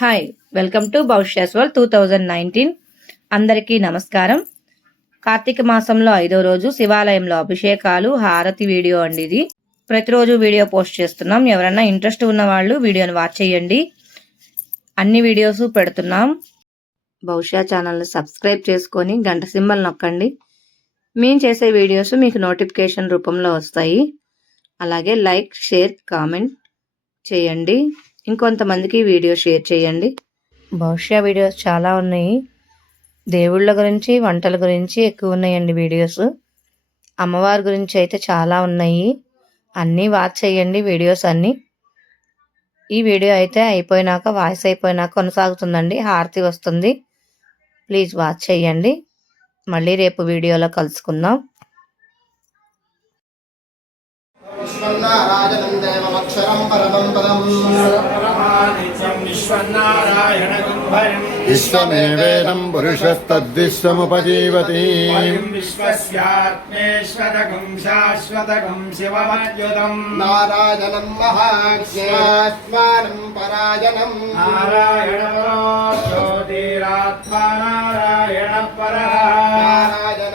Hi welcome to భవిష్యస్వల్ two thousand nineteen అందరికీ నమస్కారం. కార్తీక మాసంలో ఐదో రోజు శివాలయంలో అభిషేకాలు హారతి వీడియో అండి ఇది. ప్రతిరోజు వీడియో పోస్ట్ చేస్తున్నాం. ఎవరైనా ఇంట్రెస్ట్ ఉన్న వాళ్ళు వీడియోని వాచ్ చేయండి. అన్ని వీడియోస్ పెడుతున్నాం. భవిష్య ఛానల్ని సబ్స్క్రైబ్ చేసుకొని గంట సింబల్ నొక్కండి. మేము చేసే వీడియోస్ మీకు నోటిఫికేషన్ రూపంలో వస్తాయి. అలాగే లైక్ షేర్ కామెంట్ చేయండి. ఇంకొంతమందికి వీడియో షేర్ చేయండి. బహుశా వీడియోస్ చాలా ఉన్నాయి. దేవుళ్ళ గురించి వంటల గురించి ఎక్కువ ఉన్నాయండి వీడియోస్. అమ్మవారి గురించి అయితే చాలా ఉన్నాయి. అన్నీ వాచ్ చేయండి వీడియోస్ అన్నీ. ఈ వీడియో అయితే అయిపోయినాక వాయిస్ అయిపోయినాక కొనసాగుతుందండి. హారతి వస్తుంది. ప్లీజ్ వాచ్ చేయండి. మళ్ళీ రేపు వీడియోలో కలుసుకుందాం. విశ్వన్నారాయణం దేవమక్షరం పరమం పదం నిత్యం విశ్వనారాయణగుంభయం విశ్వమేవేదం పురుషస్తద్విశ్వముపజీవతి విశ్వస్యాత్మేశ్వరగం శాశ్వతగం శివమద్యుతం నారాయణం మహాజ్ఞాత్మానం పరాయణం నారాయణో జ్యోతిరాత్మా నారాయణ పర. నారాయణ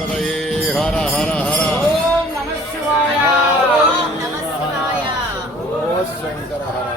పదయే హర హర హర. శంకర హర.